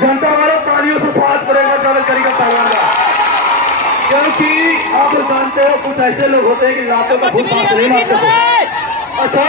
जनता वाले तालियों से स्वागत करेगा जबल करेगा पहलवान का, क्योंकि आप जानते हो कुछ ऐसे लोग होते हैं कि रातों का भूत बात नहीं मानते। अच्छा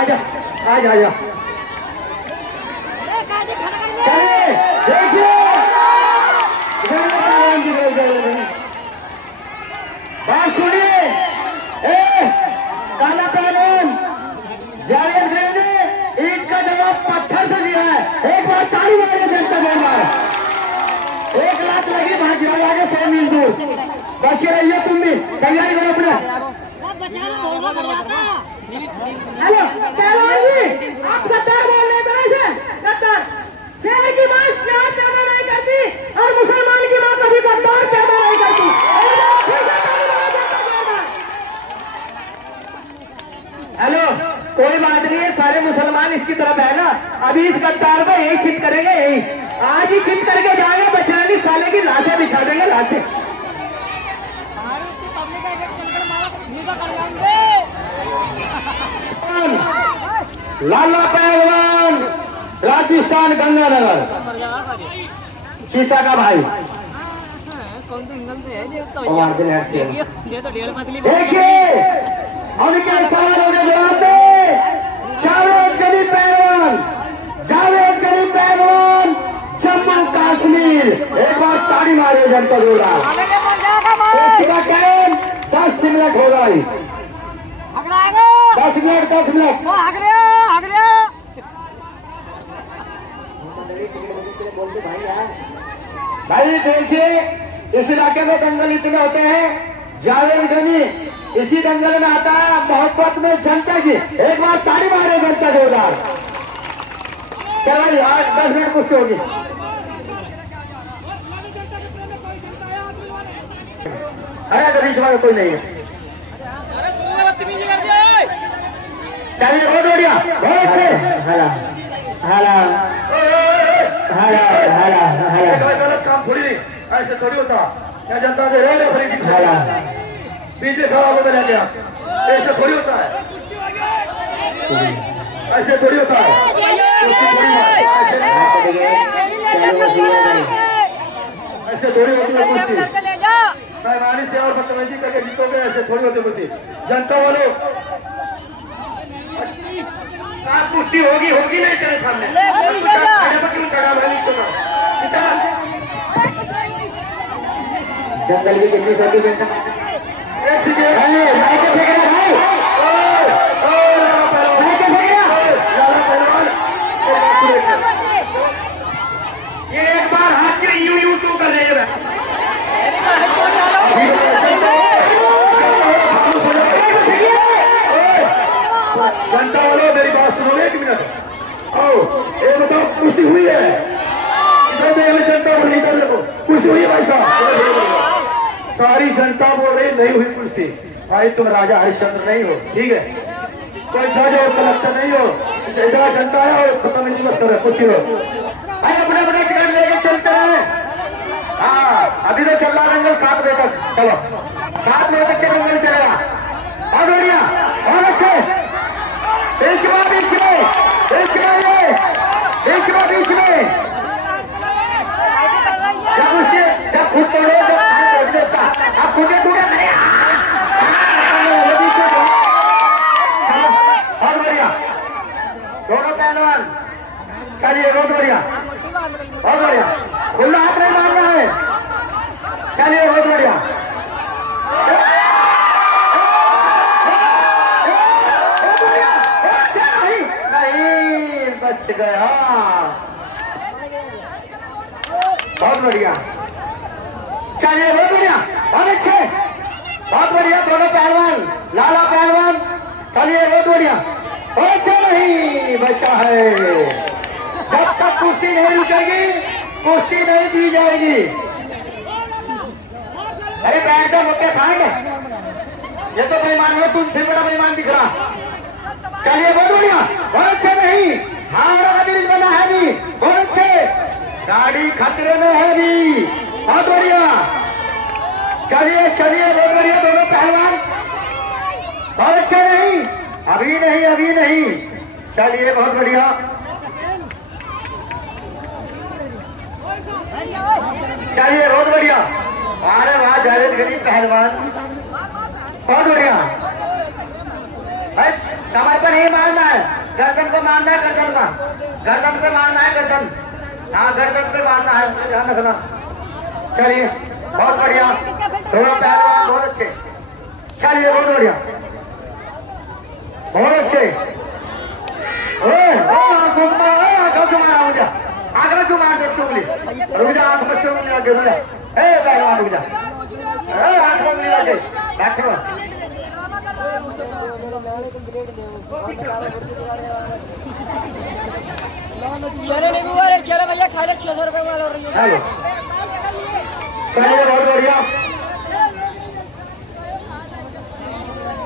आजा आजा आजा देखिए बात सुनिए। काला कानून जावेद ने ईद का जवाब पत्थर से दिया है। एक बार ताली मारिए जनता दरबार। 1 लाख लगी भाग जाओ आगे 100 मील दूर। बचे रहिए तुम भी, तैयारी करो अपना। हेलो पहलवान जी, आप गद्दार बोल रहे हैं से गद्दार। शेर की बात प्यार पैदा नहीं करती और मुसलमान की बात कभी गद्दार पैदा नहीं करती। हेलो कोई बात नहीं है, सारे मुसलमान इसकी तरफ है ना। अभी इस गद्दार को यही चित करेंगे, यही आज ही चित करके जाएंगे। बचरानी साले की लाशें बिछा देंगे, लाशें। लाला पहलवान राजस्थान गंगानगर सीता का भाई। देखिए अब क्या सवाल होने जवाब दे। जावेद गरीब पहलवान, जावेद गरीब पहलवान जम्मू कश्मीर। एक बार ताड़ी मारे जनता जोड़ा। इसका टाइम 10 मिनट हो गई। 10 मिनट 10 मिनट भाई। देखिए इस इलाके में दंगल इतने होते हैं। जावेद गनी इसी दंगल में आता है, मोहब्बत में जनता की। एक बार ताड़ी मारे जनता जोरदार। चल भाई 8-10 मिनट कुछ होगी। अरे गरीब में कोई नहीं है। बहुत बढ़िया, बहुत अच्छे। हला हला हला हला हला गलत काम थोड़ी नहीं, ऐसे थोड़ी होता। क्या जनता से रोड हला पीछे खड़ा होकर ले गया, ऐसे थोड़ी होता है, ऐसे थोड़ी होता है, ऐसे थोड़ी होती है कुश्ती। मेहरबानी से और बदतमीजी करके जीतोगे, ऐसे थोड़ी होती कुश्ती। जनता वालों कुश्ती होगी होगी नहीं तेरे सामने। जंगल की कितनी सदी बेटा ये एक बार हाथ के यूं तो कर रहे हैं। जनता वालों मेरी बात सुनो 1 मिनट। आओ ये बताओ कुश्ती हुई है इधर देख ले। जनता बोल नहीं कर रहे, कुश्ती हुई है भाई साहब। सारी जनता बोल रही नहीं हुई कुश्ती। भाई तुम राजा हरिश्चंद्र नहीं हो, ठीक है, कोई जज और कलेक्टर नहीं हो। इधर जनता है और खत्म नहीं बस कर कुश्ती हो। भाई अपने अपने टिकट लेके चलते रहे। हाँ अभी तो चल रहा दंगल 7 बजे तक। चलो 7 बजे तक के दंगल चलेगा। बहुत बढ़िया, बहुत अच्छे। बीच में जब खुद तोड़े आप खुद चलिए बहुत बढ़िया। नहीं बच गया, बहुत बढ़िया। चलिए बहुत बढ़िया, बहुत अच्छे, बहुत बढ़िया दोनों पहलवान, लाला पहलवान। चलिए बहुत बढ़िया, बहुत नहीं बचा है। जब तक कुश्ती नहीं रुकेगी कुश्ती नहीं दी जाएगी। अरे बैठ जाओ, मुक्के खाएंगे। ये तो बेईमान है, तुमसे बड़ा बेईमान दिख रहा। चलिए बहुत बढ़िया, बहुत अच्छे नहीं, हमारा ब्रिज बना है भी, बहुत अच्छे। गाड़ी खतरे में है भी, बहुत बढ़िया। चलिए चलिए बहुत बढ़िया दोनों पहलवान, बहुत अच्छे नहीं, अभी नहीं अभी नहीं। चलिए बहुत बढ़िया, चलिए बहुत बढ़िया। अरे वाह जावेद गरीब पहलवान, बहुत बढ़िया। कमर पर नहीं मारना है, गर्दन को मारना है, गर्दन का, गर्दन पे मारना है, गर्दन, हाँ गर्दन पे मारना है, ध्यान रखना। चलिए बहुत बढ़िया दोनों पहलवान, बहुत अच्छे। चलिए बहुत बढ़िया, बहुत अच्छे। आगरा क्यों मार दो चुगली, रुक जा, आंख में चुगली लगे, रुक जा, पहलवान रुक जा, आंख में लगे, बैठो। चले नहीं हुआ, चले भैया खा ले, 600 रुपए माल हो रही है। चलिए बहुत बढ़िया,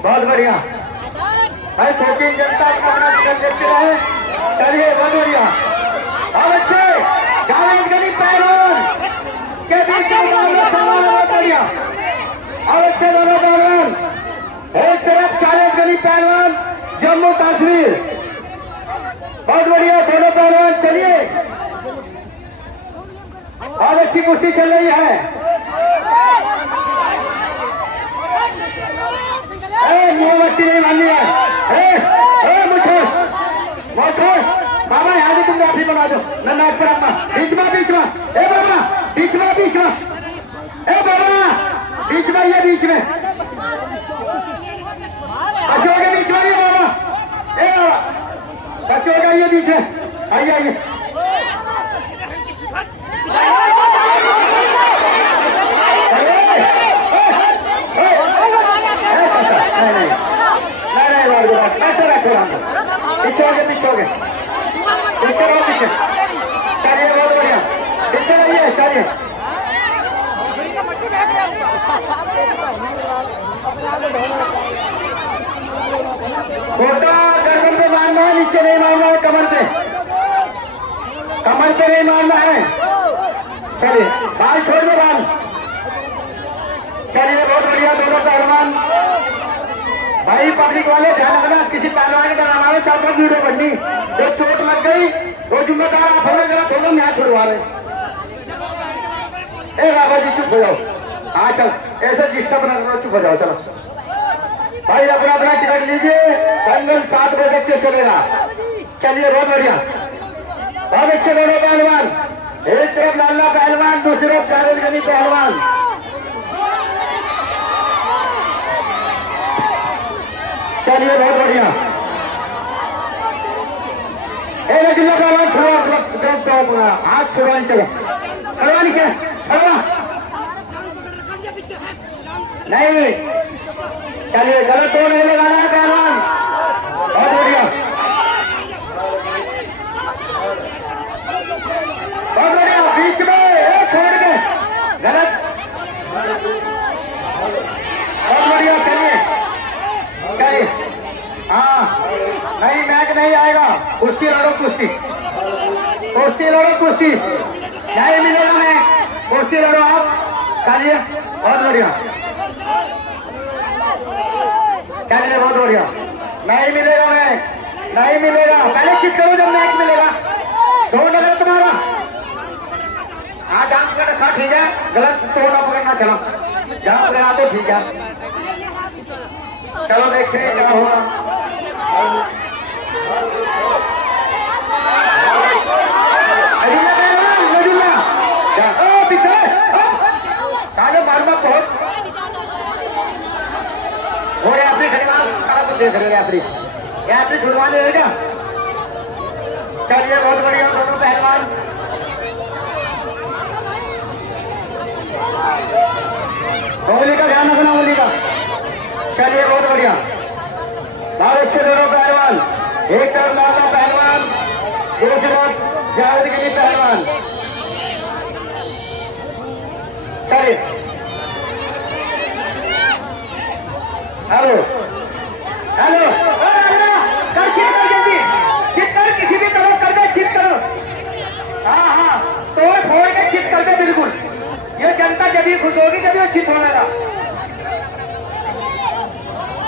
बहुत बढ़िया भाई, छोटी जनता अपना टिकट देते रहे। चलिए बहुत बढ़िया, बहुत अच्छे। जावेद गरीब पहलवान के बीच बहुत बढ़िया, और अच्छे दोनों पहलवान। एक तरफ जावेद गरीब पहलवान जम्मू कश्मीर, बहुत बढ़िया दोनों पहलवान। चलिए बहुत अच्छी कुश्ती चल रही है। मोमबत्ती नहीं माननी है, मुझे बाबा यहाँ से तुम लाठी बना दो, नाक पर अपना बीच में, बीच में, ए बाबा बीच में, बीच में, ए बाबा बीच में, ये बीच में बच्चों के बीच में, ये बाबा, ए बाबा बच्चों का ये बीच में, आइए आइए। पीछे हो गए, पीछे हो गए, पीछे रहो, पीछे। चलिए बहुत बढ़िया, पीछे रहिए। चलिए छोटा गर्दन पे मारना है, नीचे नहीं मारना है, कमर पे, कमर पे नहीं मारना है। चलिए बाल छोड़ दो, बाल। चलिए बहुत बढ़िया दोनों पहलवान। भाई पब्लिक वाले ध्यान रखना, किसी पहलवान के नाम आवे, 4-5 वीडियो बननी, जो चोट लग गई वो जिम्मेदार आप होने, जरा छोड़ो, यहाँ छुड़वा रहे। ए बाबा जी चुप हो जाओ, हाँ चल, ऐसे डिस्टर्ब न करो, चुप हो जाओ। चलो भाई अपना अपना टिकट लीजिए, दंगल 7 बजे तक चलेगा। चलिए बहुत बढ़िया, बहुत अच्छे दोनों पहलवान। एक तरफ लाला पहलवान, दूसरी तरफ जावेद गनी पहलवान। चलिए बहुत बढ़िया, जिला पहलवान छोड़ो, हाथ छोड़ो, चलो खड़वा नीचे, खड़वा नहीं। चलिए गलत तो नहीं लगाना है पहलवान, बहुत बढ़िया, बहुत बढ़िया। बीच में छोड़ के गलत, बहुत बढ़िया। चलिए चलिए, हाँ नहीं मैच नहीं आएगा, कुश्ती लड़ो, कुश्ती, कुश्ती लड़ो, कुश्ती नहीं मिलेगा, मैं कुश्ती लड़ो आप। चलिए बहुत बढ़िया, चलिए बहुत बढ़िया। नहीं मिलेगा, मैं नहीं मिलेगा, पहले किक करो जब मैच मिलेगा। 2 नजर तुम्हारा, हाँ जहाँ पकड़ ठीक है, गलत तो ना पकड़ना, चलो जहाँ पकड़ा तो ठीक है। चलो देखते हैं क्या होगा। पीछे देख रहे यात्री छुड़वा दे क्या? चलिए बहुत बढ़िया दोनों पहलवान। उंगली का ध्यान रखना, उंगली का। चलिए बहुत बढ़िया, बहुत अच्छे दोनों पहलवान। एक तरफ लाला पहलवान, दूसरी तरफ जावेदगिरी पहलवान। चलिए हेलो हेलो कर जल्दी चित कर, किसी भी तरह कर दे, चित करो। हाँ हाँ तोड़ फोड़ के चित कर दे बिल्कुल। ये जनता जब भी खुश होगी जब वो चित होगा।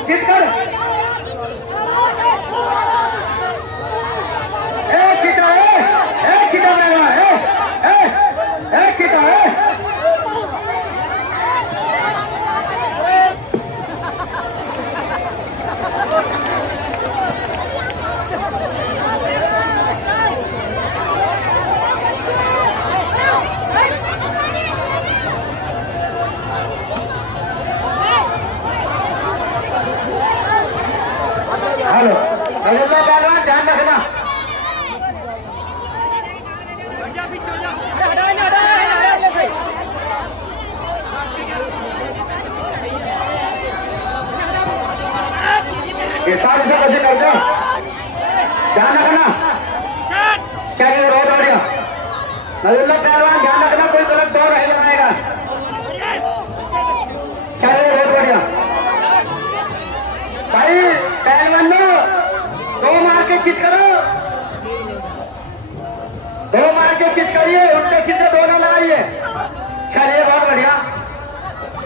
चित कर, चिता है, चिता मेरा है, चिता है। हेलो पहलवान ध्यान रखना। ये सारे से बच्चे करते हैं, ध्यान रखना। चलिए बहुत बढ़िया नजरुल्लाह पहलवान, ध्यान रखना कोई गलत दौड़ नहीं बनाएगा। चलिए बहुत बढ़िया भाई पहलवान दो मार के चित करो, दो मार के चित करिए, उल्टे चित्र दोनों लगाइए। चलिए बहुत बढ़िया,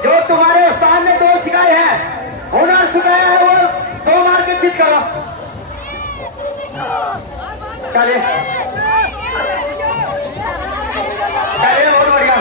जो तुम्हारे उस्ताद ने दो सिखाए हैं, हुनर सिखाया है, वो दो मार के चित करो। चलिए चलिए बहुत बढ़िया।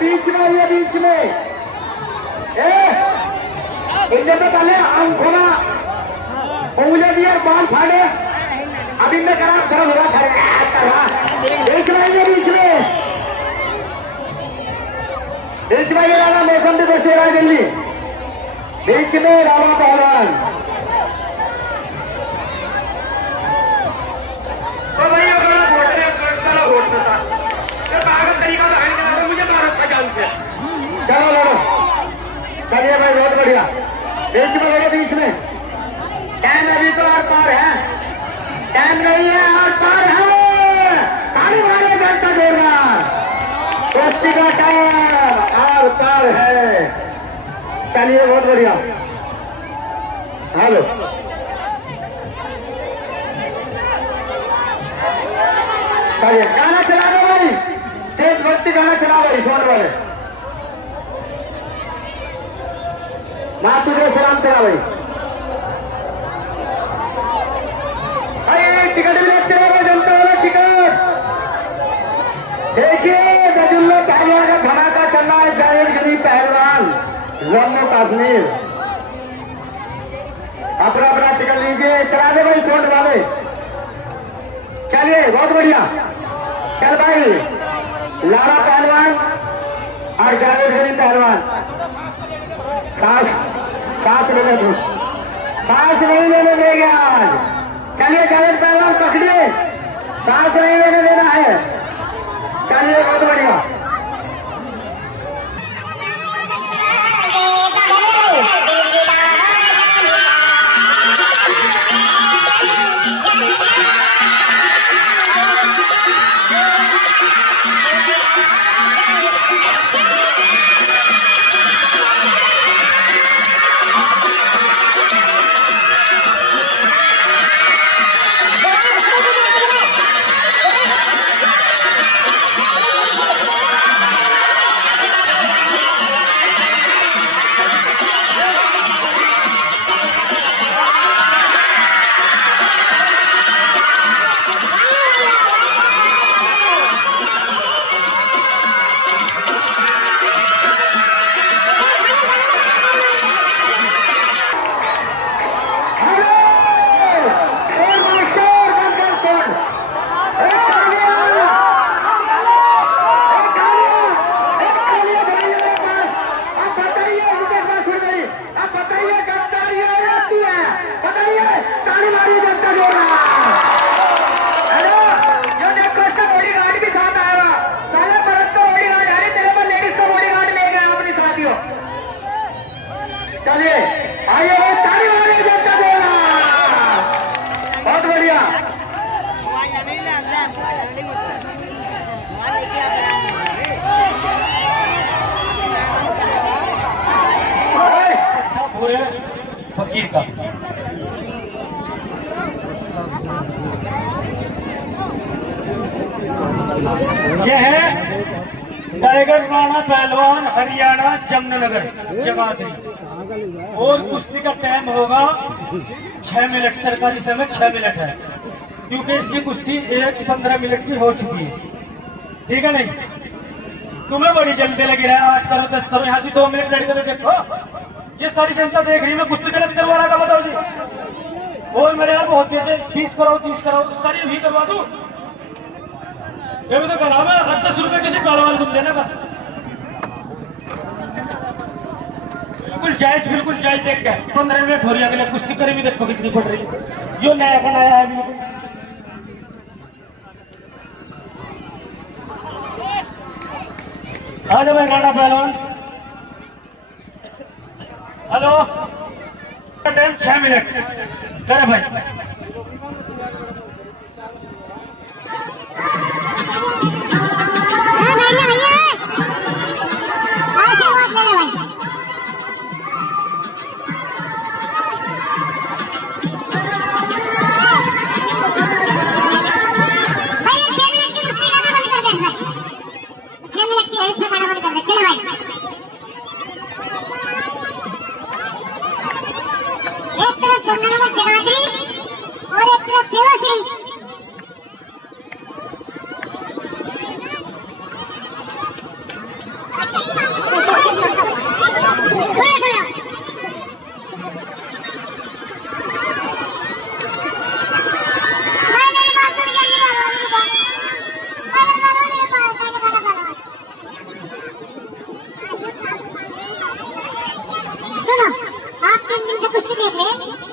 बीच में ये बीच में इनने तो पहले अंगोला उंगली दिए बाल फाड़े, अब इनने करा खड़ा हुआ बीच में ये बीच में ये वाला मौसम भी बचे रहा जल्दी। बीच में रामा पहलवान तो भाई चलो लड़ो। चलिए भाई बहुत बढ़िया, बीच में लड़ो, बीच में। टाइम अभी तो आर पार है, टाइम नहीं है, आर पार है। ताली मारे घंटा जोरदार, कुश्ती का टाइम आर पार है। चलिए बहुत बढ़िया। हेलो चलिए गाना चला दो भाई, देशभक्ति गाना चला भाई फोन वाले। माँ तुझे सलाम तेरा भाई। भाई टिकट भी लेते रहो, जनता वाला टिकट। देखिए नजरुल्लाह पहलवान का धमाका चल रहा है, जावेदगिरी पहलवान जम्मू कश्मीर। अपना अपना टिकट लीजिए, चला दे भाई फोन वाले। चलिए बहुत बढ़िया। चल भाई लारा पहलवान और जावेदगिरी पहलवान साथ ले लो, सांस नहीं लेने देंगे आज। चलिए जावेद पहलवान पकड़िए, सांस नहीं लेने देना है। चलिए बहुत बढ़िया। चलिए आइए ताली मारिए जनता देना। बहुत बढ़िया। पूरे फकीर का ये है टाइगर राणा पहलवान हरियाणा जमुनानगर जगाधरी। और कुश्ती का टाइम होगा 6 मिनट, सरकारी समय 6 मिनट है, क्योंकि इसकी कुश्ती 1:15 मिनट की हो चुकी है। ठीक है नहीं? तुम्हें बड़ी जल्दी लगी रहा, 8 करो 10 करो, यहाँ से 2 मिनट लड़के तो देखो। ये सारी जनता देख रही है, मैं कुश्ती गलत करवा रहा था, बताओ जी। और मेरे यार बहुत जैसे 20 करो 30 करो, सारी भी करवा दू। ये भी तो करा मैं 10 रुपए किसी पहलवान को देने का। बिल्कुल जायज देख के 15 मिनट हो रही है, अगले कुश्ती करे भी देखो कितनी पड़ रही है। यो नया बनाया है बिल्कुल। आ जाओ भाई राणा पहलवान। हेलो, टाइम 6 मिनट करे भाई।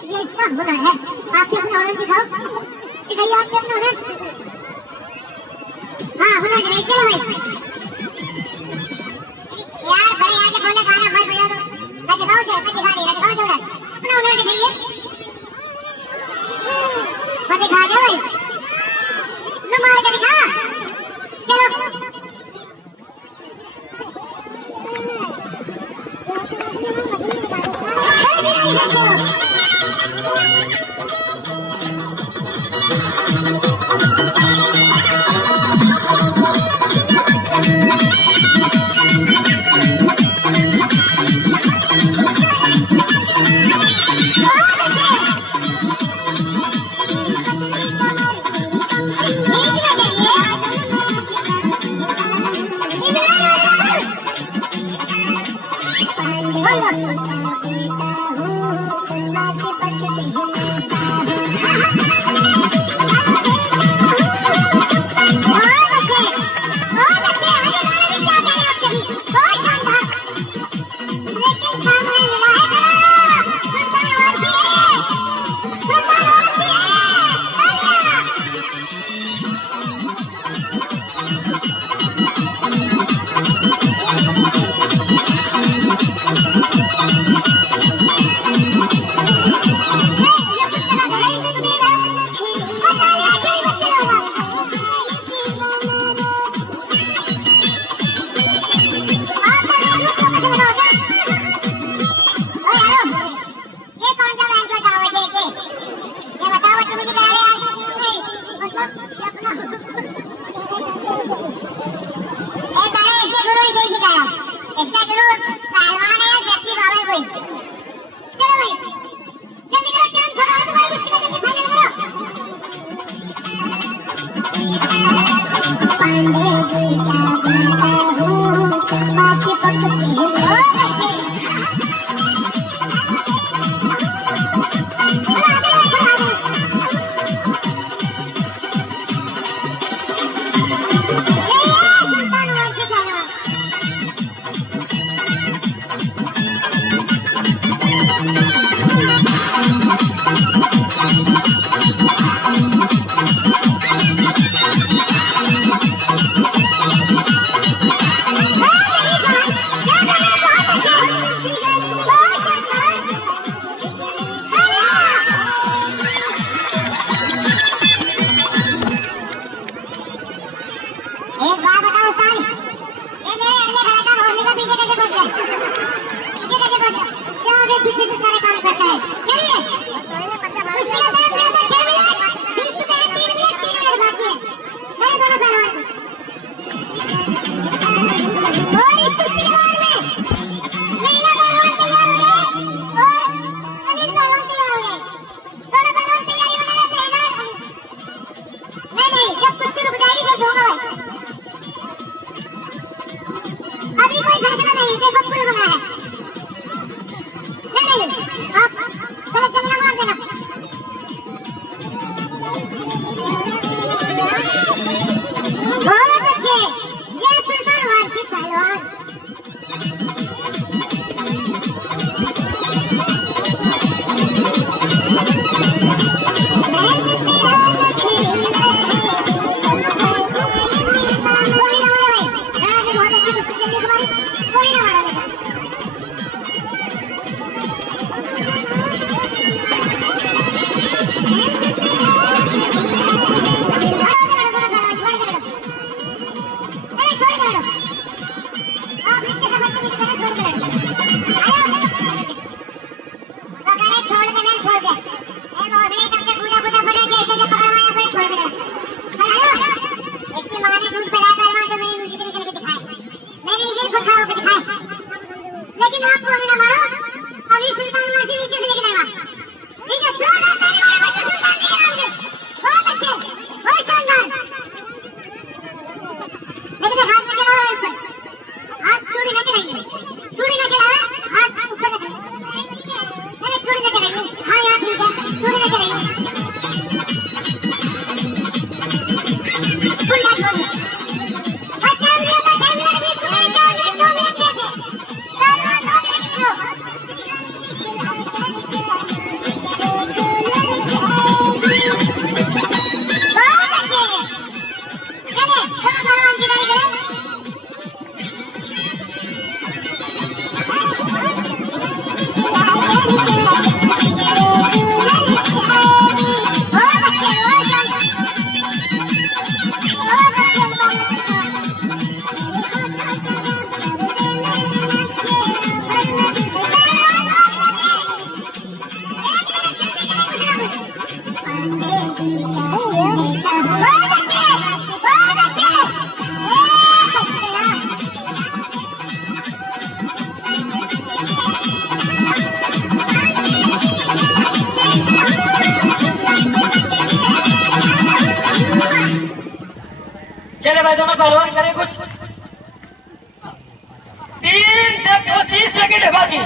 ये इसका हुनर है। आप भी अपना हुनर दिखाओ, दिखाइए आप भी अपना हुनर। हाँ हुनर दिखाइए, चलो भाई। यार बड़े आगे बोले गाना मत बजा दो, मैं दिखाऊं से, मैं दिखा नहीं रहा, दिखाओ हुनर, अपना हुनर दिखाइए। मैं दिखा दो भाई, लो मार के दिखा, चलो। पीछे कैसे पहुंचा? क्या आगे पीछे से सारे काम करता है? चलिए कुश्ती का टाइम मेरा 6 मिनट बीत चुके हैं। 3 मिनट बाकी है मेरे दोनों पहलवान। और इस कुश्ती के बाद में महिला पहलवान तैयार हो गए और अनिल पहलवान तैयार हो गए। दोनों पहलवान तैयारी बना रहे हैं ना? नहीं जब कुश्ती रुक जाएगी जब होगा अभी कोई फैसला नहीं। देखो पुल बना है। नहीं आप गलत जगह मार देना। बहुत अच्छे ये सुल्तान वारसी पहलवान। कोई ना मारे भाई आज बहुत अच्छी कुश्ती चल रही तुम्हारी। कोई ना मारा बेटा। लेकिन आप बोले ना मारो अभी सुल्तान वारसी नीचे से लेके जाएगा। ठीक है जोरदार ताली मारो बच्चे सुल्तान जी के नाम पे। बहुत अच्छे बहुत शानदार। लेकिन हाथ में चढ़ाओ ऊपर। हाथ चूड़ी न चढ़ाइए। चूड़ी न चढ़ाओ हाथ ऊपर रखिए। नहीं चूड़ी न चढ़ाइए। हाँ यहाँ ठीक है चूड़ी न चढ़ाइए। कुंडा छोड़िए। अच्छा हम लोग का 6 मिनट बीत चुके हैं। 4 मिनट 2 मिनट कैसे पहलवान 2 मिनट की हो। बहुत अच्छे चले दोनों पहलवान की बारी करें। बहुत अच्छे बहुत शानदार। बहुत अच्छे चले भाई दोनों पहलवान करें कुछ। 30 सेकंड बाकी।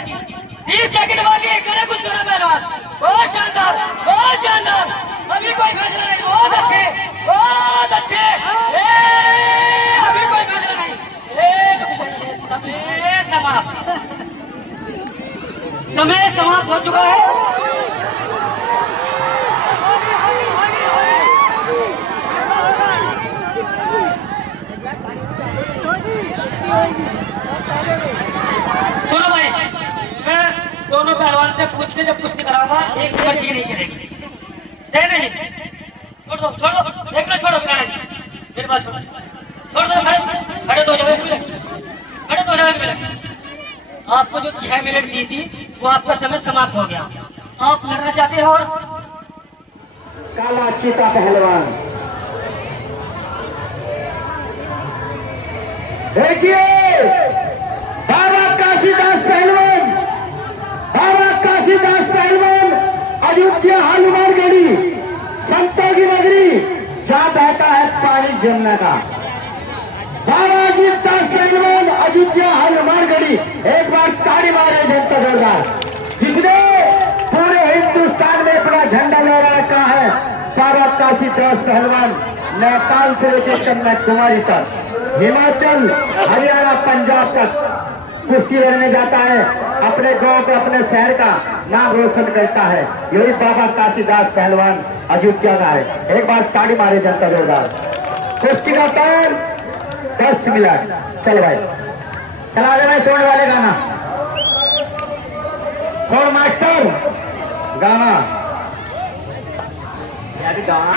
30 सेकंड बाकी करें कुछ दोनों पहलवान। बहुत शानदार बहुत शानदार। अभी कोई फैसला नहीं। बहुत अच्छे बहुत अच्छे। अभी कोई फैसला नहीं। समय समाप्त हो चुका है। सुनो भाई मैं दोनों पहलवान से पूछ के जब कुश्ती कराऊंगा एक मशीन नहीं चलेगी। सही नहीं? छोड़ दो एक मिनट छोड़ो मेरे पास छोड़ दो। खड़े तो हो जाओ। खड़े तो हो जाओ। आपको जो 6 मिनट दी थी वो आपका समय समाप्त हो गया। आप लड़ना चाहते हो? और काला चीता पहलवान देखिए बाबा काशीदास पहलवान। बाबा काशीदास पहलवान अयोध्या हनुमानगढ़ी संतों की नगरी जहाँ बहता है पानी जमुना का। बाबा काशीदास पहलवान अयोध्या हनुमानगढ़ी। एक बार ताली मारे जनता जोरदार। जिसने पूरे हिंदुस्तान में अपना झंडा लहरा रखा है। बाबा काशीदास पहलवान नेपाल से लेकर कन्याकुमारी तक, हिमाचल हरियाणा पंजाब तक कुश्ती लड़ने जाता है। अपने गांव का अपने शहर का नाम रोशन करता है। यही बाबा काशीदास पहलवान अयोध्या का है। एक बार ताड़ी मारे जनता जोरदार। कुश्ती का टाइम 10 मिनट। चल भाई चला दे भाई छोड़ वाले गाना। छोड़ मास्टर गाना गाना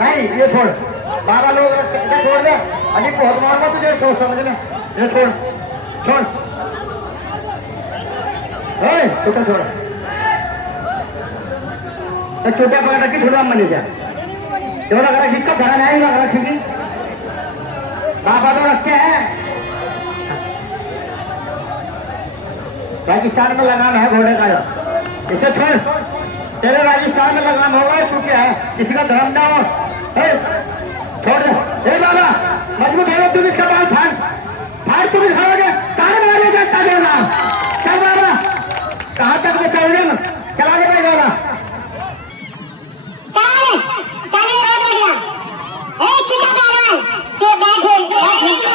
नहीं ये छोड़, बाबा लोग इधर छोड़ दे, अभी बहुत मारना तुझे सोच समझ ले, ये छोड़, छोड़, छोटा छोड़, तो छोटा पकड़ रखी छोटा मनी जा, छोटा करा किसका खड़ा नहीं लगा रखी, बाबा तो रखते हैं, राजस्थान में लगाम है घोड़े का, इसे छोड़, तेरे राजस्थान में लगाम होगा चुके है, किसी का धर्म ना हो, छोड़ दे, बाबा मजबूत हो तुम इसका बाल फाड़ तुम खाओगे, तारे मारे जाता देना, चल बाबा, कहाँ तक वो चल रहे चला के भाई बाबा, अरे घी के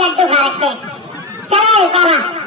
लड्डू खा रखे, चलो बाबा